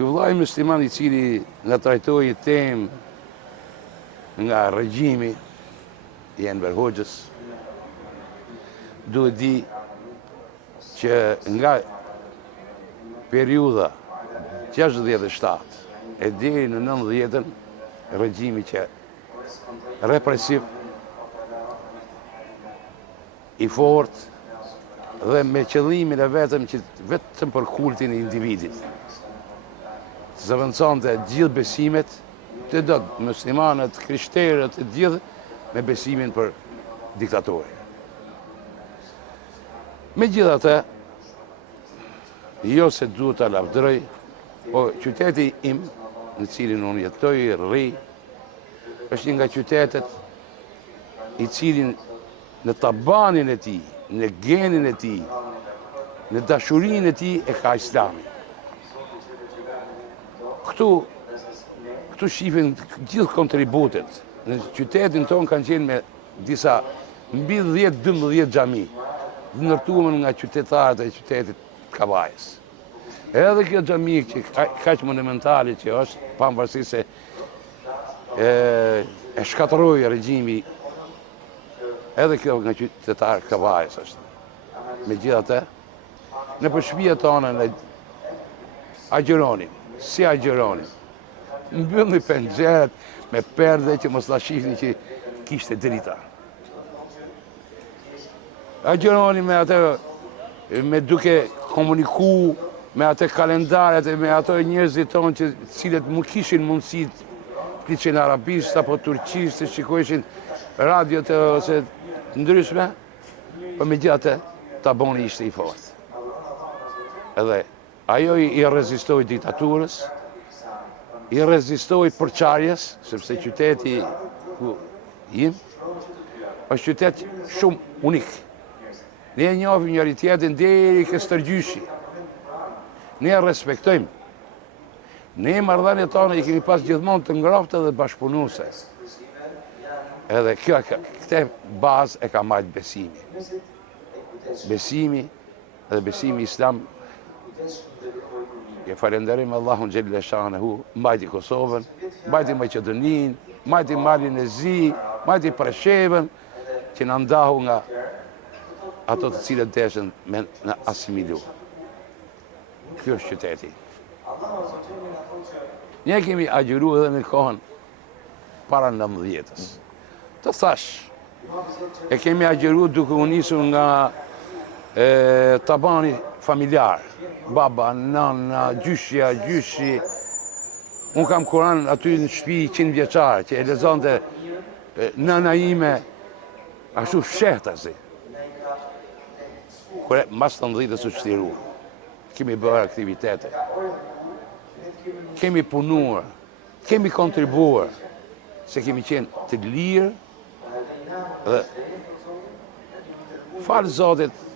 Ky vllai musliman I cili na trajtoi tem nga regjimi I Enver Hoxhës, duhet di që nga periudha 67 e deri në 90-ën, regjimi që represiv, I fort dhe me qëllimin e vetëm për kultin e individit. Të zëvendësonte gjithë besimet, të dot muslimanët, krishterët, të gjithë me besimin për diktatorë. Megjithatë, jo se duhet ta lavdëroj, po qyteti im, në cilin unë jetoj, rri, është një nga qytetet I cilin në tabanin e tij, në genin e tij, në dashurinë e tij e ka Islami. Këtu shifin gjithë kontributet. Në qytetin tonë kanë qenë me disa mbi 10-12 xhami, ndërtuar nga qytetarët e qytetit Kavajës. Edhe kjo xhami që kaq monumentale që është, pavarësisht se e shkatërroi regjimi, edhe kjo nga qytetarë Kavajës është. Megjithatë, në shtëpiat tona ne agjeronim, si agjeronim. Mbylli penxheret me perde që mos ta shihni që kishte drita. Agjeronim me atë, me duke komuniku me atë kalendaret e me ato njerëzit tonë që cilët nuk kishin mundësi të flisnin arabisht apo turqisht, të shikojshin radio të ose ndryshme, por megjithatë taboni ishte I fortë. Edhe ajo I rezistoi diktaturës, I rezistoi përçarjes, sepse qyteti ku jim është qytet shumë unik. Ne e njohim njëri tjetrin deri ke stërgjyshi. Ne e respektojmë. Ne marrëdhëniet tona I kemi pas gjithmonë të ngrohta dhe bashkëpunuese. Edhe këtë bazë e ka marrë besimi. Besimi dhe besimi Islam. E falenderojmë Allahun xhelle shanehu, mbajti Kosovën, mbajti Maqedoninë, mbajti Malin e Zi, mbajti Preshevën, që na ndahu nga ato të cilët deshën me na asimilu. Ky është qyteti. Ne kemi agjëruar edhe në kohën para 19-s. Të thash, e kemi agjëruar duke u nisur nga tabani familjar. Baba, nana, gjyshja, gjyshi. Unë kam Kur'an aty në shtëpi 100 vjeçar, që e lexonte nana ime ashtu fshehtasi. Kur mas 19-s u shtyrua. Kemi bërë aktivitete. Kemi punuar, kemi kontribuar, se kemi qenë të lirë dhe falë Zotit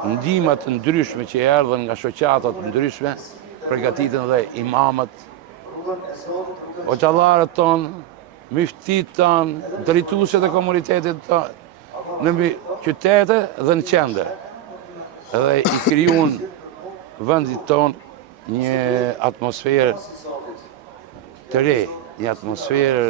ndihmat të ndryshme që erdhën nga shoqatat të ndryshme, përgatitën dhe imamët, hoxhallarët tonë, myftit tonë, drejtuesit e komunitetit tonë, në qytete dhe në qendër. Edhe I krijuan vendit tonë një atmosferë të re, një atmosferë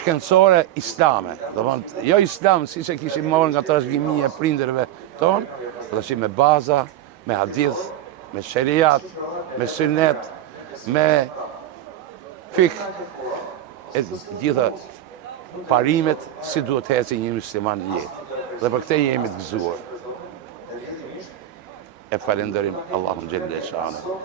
shkencore islame. Domethënë, jo islam si që kishim marrë nga trashëgimia e prindërve tonë, por tash me baza, me hadith, me sheriat, me sunet, me fik e gjitha parimet si duhet ecë një musliman në jetë. Dhe për këtë jemi të gëzuar. E falenderojmë Allahun xhelle shanehu.